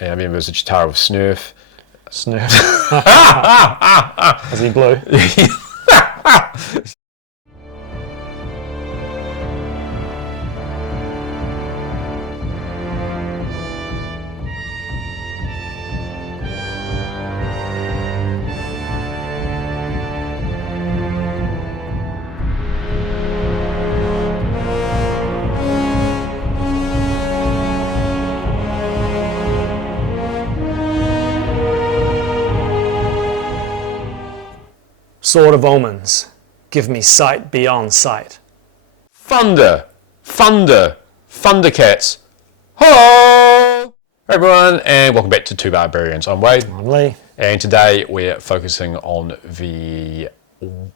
And I mean, there's a Cheetara with Snurf. Snurf. Is he blue? Sword of Omens, give me sight beyond sight. Thundercats. Hello, everyone, and welcome back to Two Barbarians. I'm Wade. I'm Lee. And today we're focusing on the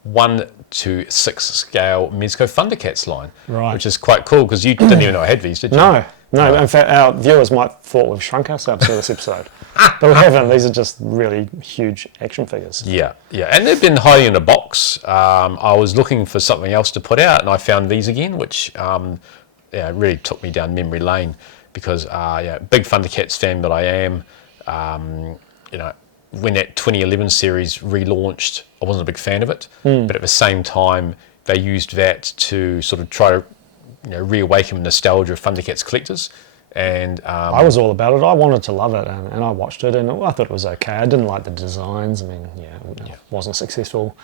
1 to 6 scale Mezco Thundercats line, Right. which is quite cool because you didn't even know I had these, did you? No. In fact, our viewers might thought we've shrunk ourselves for this episode, but we haven't. These are just really huge action figures. Yeah, and they've been hiding in a box. I was looking for something else to put out, and I found these again, which really took me down memory lane because big Thundercats fan that I am. When that 2011 series relaunched, I wasn't a big fan of it, but at the same time, they used that to sort of try to reawaken nostalgia of Thundercats collectors. And I was all about it. I wanted to love it, and I watched it, and I thought it was okay. I didn't like the designs. I mean, it wasn't successful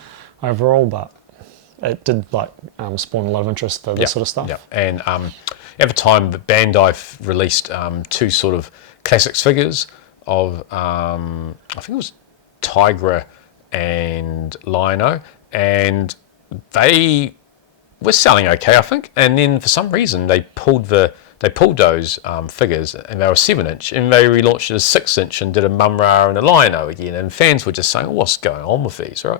overall, but it did spawn a lot of interest for this sort of stuff. Yeah, and at the time, Bandai released 2 sort of classics figures of I think it was Tygra and Lino, and they were selling okay, I think. And then for some reason they pulled those figures, and they were 7-inch, and they relaunched it as 6-inch and did a Mumm-Ra and a Lino again. And fans were just saying, "What's going on with these? Right?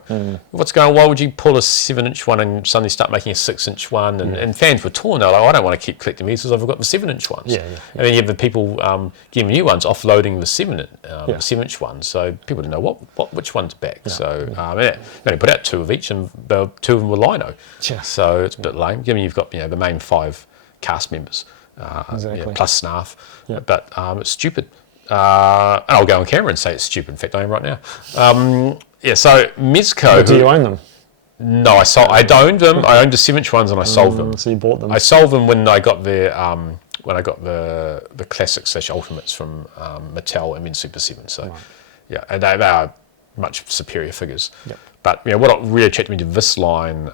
What's going on? Why would you pull a 7-inch one and suddenly start making a 6-inch one?" And fans were torn. They're like, "I don't want to keep collecting these because I've got the 7-inch ones." Yeah. And then you have the people giving new ones, offloading the 7-inch ones. So people didn't know which one's back. Yeah. So they only put out 2 of each, and 2 of them were Lino. Yeah. So it's a bit lame. Given you've got the main 5 cast members. Exactly. Plus Snarf, but it's stupid. And I'll go on camera and say it's stupid. In fact, I am right now. So Mezco. Do you own them? No, I owned them. I owned the 7-inch ones, and I sold them. So you bought them? I sold them when I got the classics / ultimates from Mattel and then Super 7. So and they are much superior figures. Yep. But what really attracted me to this line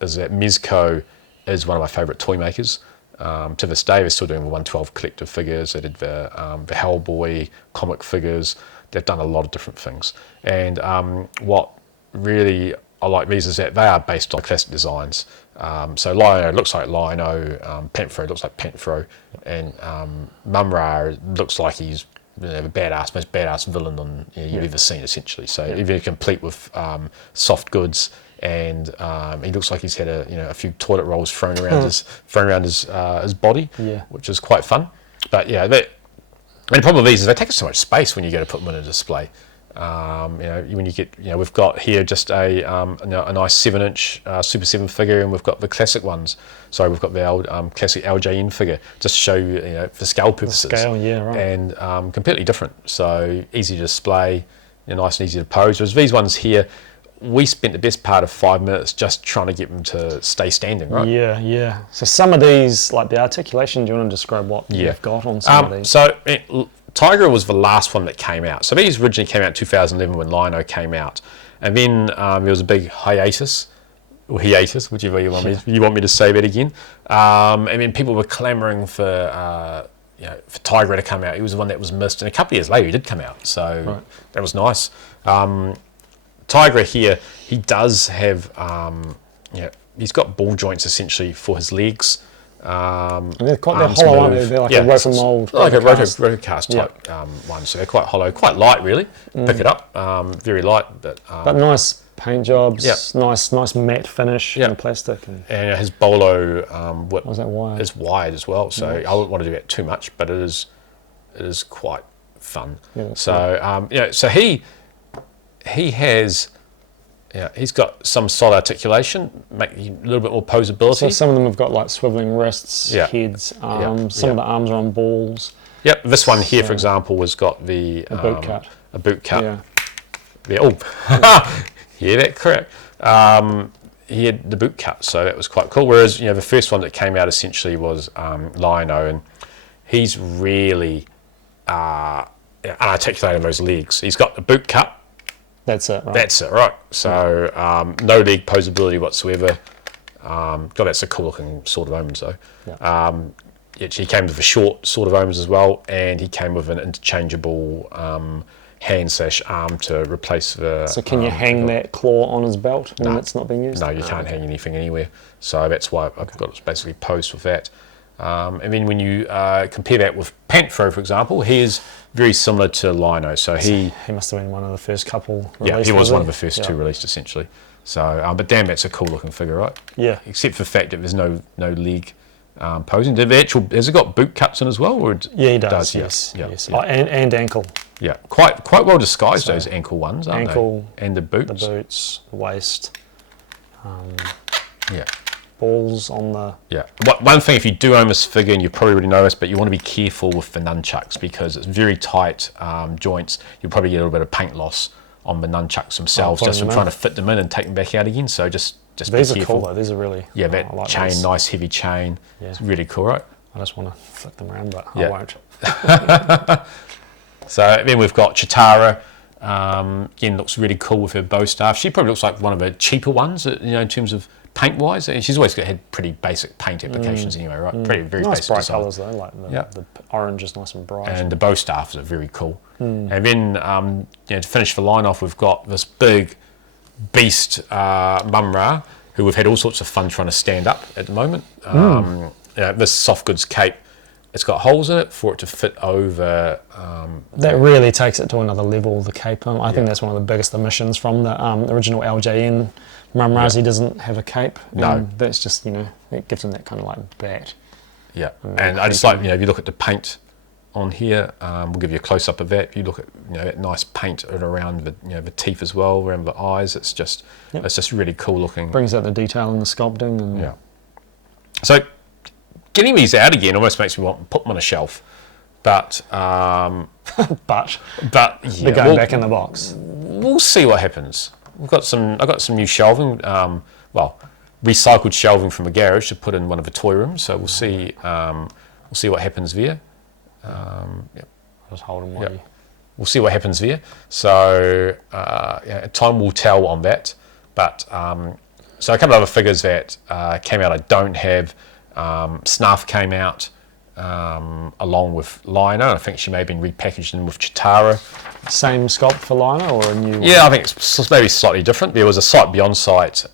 is that Mezco is one of my favourite toy makers. To this day, they're still doing the 112 collective figures. They did the Hellboy comic figures. They've done a lot of different things. And what really I like these is that they are based on classic designs. So Lino looks like Lino, Panthro looks like Panthro, and Mumm-Ra looks like he's the most badass villain you've ever seen, essentially. So even complete with soft goods. And he looks like he's had a few toilet rolls thrown around his body, which is quite fun. But the problem with these is they take up so much space when you go to put them in a display. When you get we've got here just a nice 7-inch Super 7 figure, and we've got the classic ones. So we've got the old classic LJN figure, just to show you for scale purposes. The scale, right. And completely different. So easy to display, nice and easy to pose. Whereas these ones here, we spent the best part of 5 minutes just trying to get them to stay standing, right? Yeah. So some of these, like the articulation, do you want to describe what you've got on some of these? So Tygra was the last one that came out. So these originally came out in 2011 when Lino came out. And then there was a big hiatus, whichever you want me to say that again. And then people were clamouring for Tygra to come out. He was the one that was missed. And a couple of years later, he did come out. So that was nice. Tygra here, he does have, he's got ball joints essentially for his legs. And they're hollow, aren't they? They're like a rotor mold. Like a rotocast type one. So they're quite hollow, quite light really. Pick it up, very light. But nice paint jobs, nice matte finish in the plastic. And his bolo whip wide? Is wide as well. So I wouldn't want to do that too much, but it is quite fun. Yeah, so so he has, he's got some solid articulation, making a little bit more posability. So some of them have got like swiveling wrists, heads, arms. Some of the arms are on balls. Yep, this one here, for example, has got the boot cut. A boot cut. Yeah. Yeah. Oh, yeah, that correct. He had the boot cut, so that was quite cool. Whereas, the first one that came out essentially was Lino, and he's really unarticulated those legs. He's got the boot cut. That's it, right? That's it, right. So no leg posability whatsoever. God, that's a cool looking sword of omens though. Yeah. He came with a short sword of omens as well, and he came with an interchangeable hand/arm to replace the. So can you hang that claw on his belt when it's not being used? No, you can't hang anything anywhere. So that's why I've got it basically posed with that. And then when you compare that with Panthro, for example, he is very similar to Lino. So he must have been one of the first couple released. Yeah, he was one of the first two released essentially. So, but damn, that's a cool looking figure, right? Yeah. Except for the fact that there's no leg posing. Has it got boot cuts in as well? Or yeah, he does. Yes. Yeah. Yes. Oh, and ankle. Yeah, quite well disguised, those ankle ones, aren't they? And the boots. The boots, the waist. Yeah. Balls on the. Yeah. One thing, if you do own this figure, and you probably already know this, but you want to be careful with the nunchucks because it's very tight joints. You'll probably get a little bit of paint loss on the nunchucks themselves, just from trying to fit them in and take them back out again. So just these be careful. Are cool though. These are really. Yeah, that like chain, those. Nice heavy chain. Yeah. It's really cool, right? I just want to flip them around, but I won't. So then we've got Cheetara. Again, looks really cool with her bow staff. She probably looks like one of the cheaper ones, in terms of paint wise. She's always had pretty basic paint applications anyway, right? Very nice basic bright design. colours though, like the orange is nice and bright. And the bow staffs are very cool. And then to finish the line off, we've got this big beast Mumm-Ra, who we've had all sorts of fun trying to stand up at the moment. This soft goods cape, it's got holes in it for it to fit over. That really takes it to another level, the cape. I think that's one of the biggest omissions from the original LJN Mumm-Ra's. He doesn't have a cape. No. That's just, it gives him that kind of like bat. Yeah, and I just like, if you look at the paint on here, we'll give you a close-up of that. If you look at, that nice paint around the, the teeth as well, around the eyes, it's just really cool looking. Brings out the detail in the sculpting. And So, getting these out again almost makes me want to put them on a shelf, but they're going back in the box. We'll see what happens. I've got some new shelving, recycled shelving from a garage to put in one of the toy rooms. So we'll see what happens there. I'll just hold them while you. We'll see what happens there. So time will tell on that. But so a couple of other figures that came out I don't have. Snuff came out along with Lino. I think she may have been repackaged in with Cheetara. Same sculpt for Lino or a new one? Yeah, I think it's maybe slightly different. There was a Sight Beyond Sight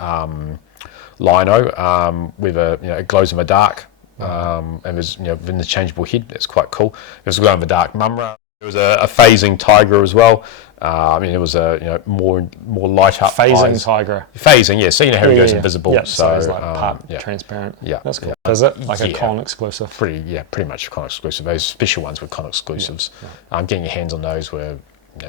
Lino with it glows in the dark, and there's with an interchangeable head. That's quite cool. There's a glow in the dark Mumm-Ra. There was a phasing Tygra as well. It was a more light up phasing eyes. Tygra. Phasing, yeah. So how it goes invisible. Yeah, so it's like part transparent. Yeah, that's cool. Is it like a con exclusive? Pretty much con exclusive. Those special ones were con exclusives. Getting your hands on those were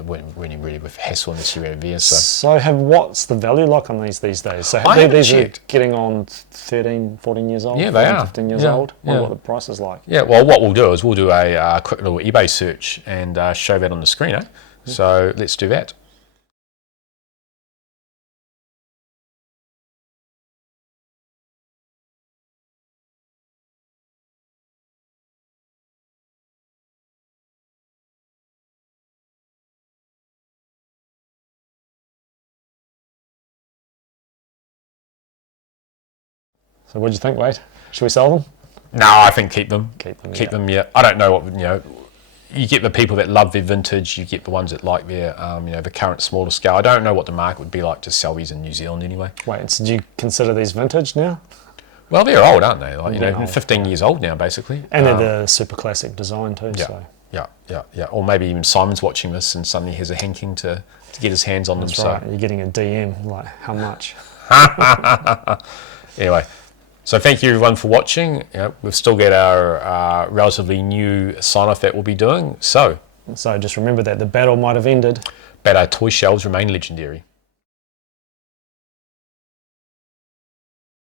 weren't really with hassle unless you were there. So what's the value like on these days? So these are getting on 13, 14 years old? Yeah, they are. 15 years old? I wonder what the price is like. Yeah, well, what we'll do is we'll do a quick little eBay search and show that on the screen, eh? So let's do that. So what do you think, Wade? Should we sell them? No, I think keep them. Keep them. Yeah. I don't know what you get the people that love their vintage. You get the ones that like their the current smaller scale. I don't know what the market would be like to sell these in New Zealand anyway. Wait, so do you consider these vintage now? Well, they're old, aren't they? Like 15 years old now, basically. And they're the super classic design too. Yeah. So. Yeah. Or maybe even Simon's watching this and suddenly has a hanking to get his hands on them. That's right. You're getting a DM, like, how much? Anyway, so thank you everyone for watching. We've still got our relatively new sign-off that we'll be doing. So just remember that the battle might have ended, but our toy shelves remain legendary.